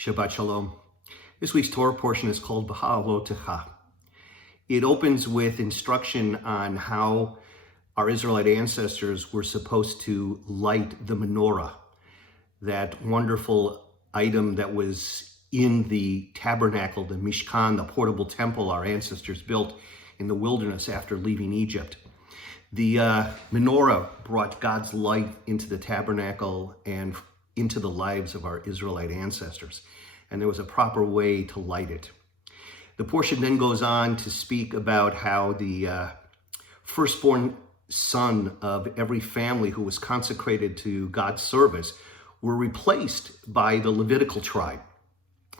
Shabbat Shalom. This week's Torah portion is called B'Ha'alotecha. It opens with instruction on how our Israelite ancestors were supposed to light the menorah, that wonderful item that was in the tabernacle, the Mishkan, the portable temple our ancestors built in the wilderness after leaving Egypt. The menorah brought God's light into the tabernacle and into the lives of our Israelite ancestors, and there was a proper way to light it. The portion then goes on to speak about how the firstborn son of every family who was consecrated to God's service were replaced by the Levitical tribe,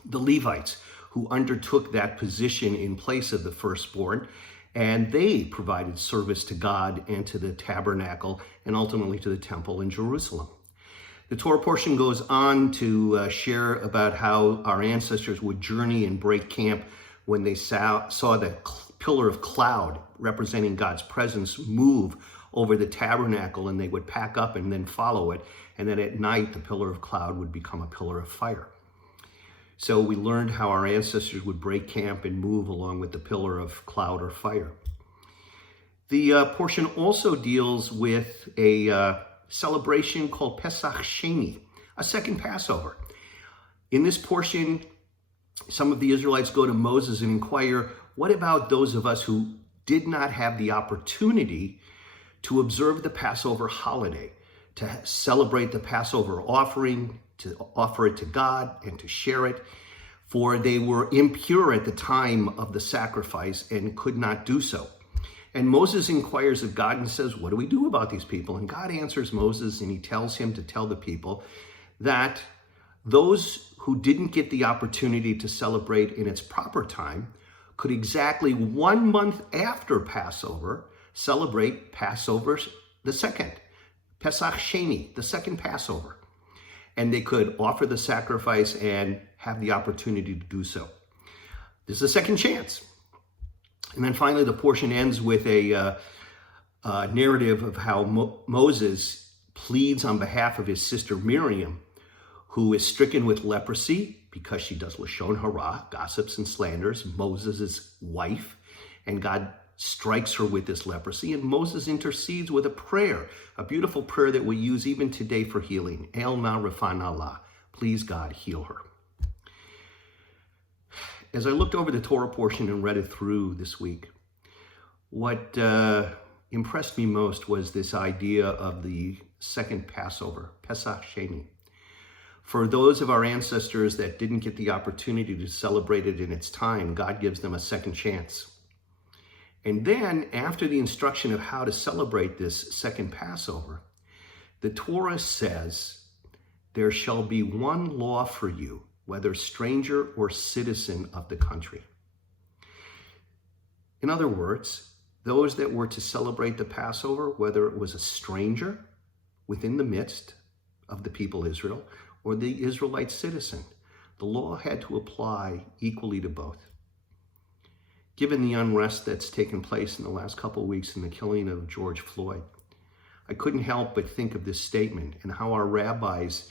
the Levites, who undertook that position in place of the firstborn, and they provided service to God and to the tabernacle and ultimately to the temple in Jerusalem. The Torah portion goes on to share about how our ancestors would journey and break camp when they saw the pillar of cloud representing God's presence move over the tabernacle, and they would pack up and then follow it. And then at night, the pillar of cloud would become a pillar of fire. So we learned how our ancestors would break camp and move along with the pillar of cloud or fire. The portion also deals with a celebration called Pesach Sheni, a second Passover. In this portion, some of the Israelites go to Moses and inquire, what about those of us who did not have the opportunity to observe the Passover holiday, to celebrate the Passover offering, to offer it to God and to share it, for they were impure at the time of the sacrifice and could not do so. And Moses inquires of God and says, what do we do about these people? And God answers Moses, and he tells him to tell the people that those who didn't get the opportunity to celebrate in its proper time could exactly 1 month after Passover celebrate Passover the second, Pesach Sheni, the second Passover. And they could offer the sacrifice and have the opportunity to do so. This is a second chance. And then finally, the portion ends with a narrative of how Moses pleads on behalf of his sister Miriam, who is stricken with leprosy because she does lashon hara, gossips and slanders, Moses' wife, and God strikes her with this leprosy, and Moses intercedes with a prayer, a beautiful prayer that we use even today for healing. El na rafan Allah, please God, heal her. As I looked over the Torah portion and read it through this week, what impressed me most was this idea of the second Passover, Pesach Sheni. For those of our ancestors that didn't get the opportunity to celebrate it in its time, God gives them a second chance. And then, after the instruction of how to celebrate this second Passover, the Torah says, there shall be one law for you, whether stranger or citizen of the country. In other words, those that were to celebrate the Passover, whether it was a stranger within the midst of the people Israel or the Israelite citizen, the law had to apply equally to both. Given the unrest that's taken place in the last couple of weeks in the killing of George Floyd, I couldn't help but think of this statement and how our rabbis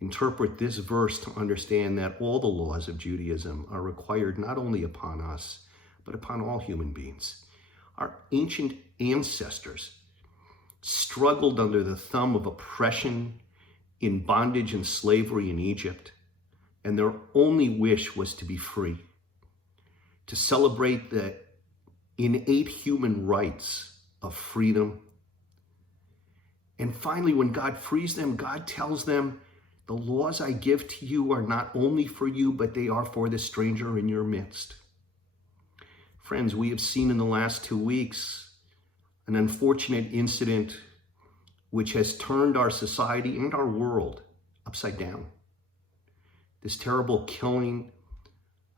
interpret this verse to understand that all the laws of Judaism are required not only upon us, but upon all human beings. Our ancient ancestors struggled under the thumb of oppression, in bondage and slavery in Egypt, and their only wish was to be free, to celebrate the innate human rights of freedom. And finally, when God frees them, God tells them, the laws I give to you are not only for you, but they are for the stranger in your midst. Friends, we have seen in the last 2 weeks an unfortunate incident which has turned our society and our world upside down. This terrible killing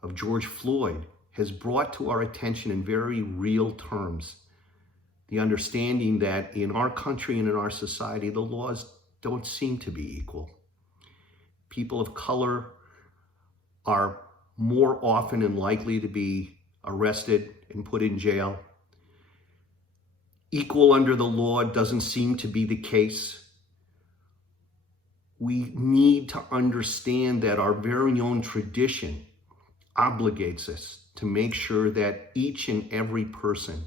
of George Floyd has brought to our attention in very real terms the understanding that in our country and in our society, the laws don't seem to be equal. People of color are more often and likely to be arrested and put in jail. Equal under the law doesn't seem to be the case. We need to understand that our very own tradition obligates us to make sure that each and every person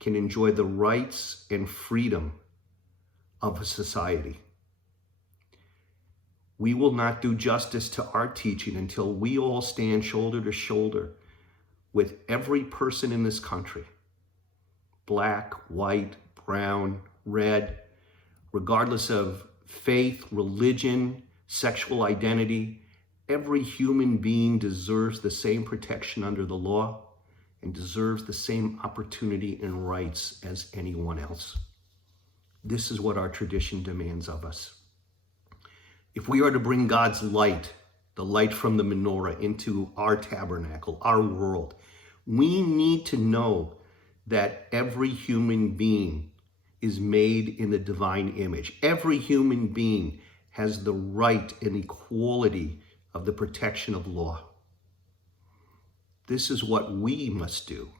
can enjoy the rights and freedom of a society. We will not do justice to our teaching until we all stand shoulder to shoulder with every person in this country, black, white, brown, red, regardless of faith, religion, sexual identity. Every human being deserves the same protection under the law and deserves the same opportunity and rights as anyone else. This is what our tradition demands of us. If we are to bring God's light, the light from the menorah, into our tabernacle, our world, we need to know that every human being is made in the divine image. Every human being has the right and equality of the protection of law. This is what we must do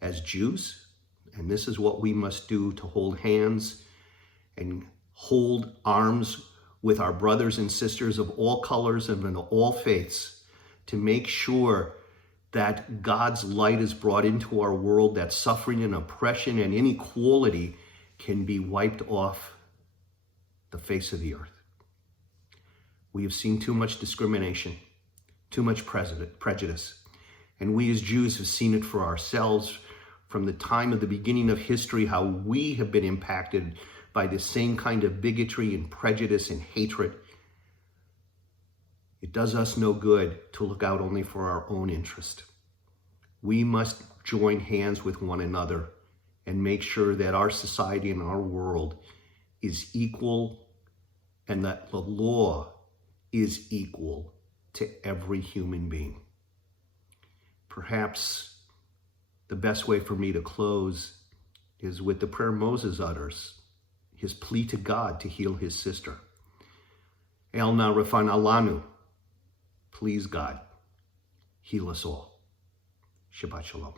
as Jews, and this is what we must do to hold hands and hold arms with our brothers and sisters of all colors and in all faiths to make sure that God's light is brought into our world, that suffering and oppression and inequality can be wiped off the face of the earth. We have seen too much discrimination, too much prejudice, and we as Jews have seen it for ourselves from the time of the beginning of history, how we have been impacted by the same kind of bigotry and prejudice and hatred. It does us no good to look out only for our own interest. We must join hands with one another and make sure that our society and our world is equal and that the law is equal to every human being. Perhaps the best way for me to close is with the prayer Moses utters, his plea to God to heal his sister. El na refan alanu. Please, God, heal us all. Shabbat shalom.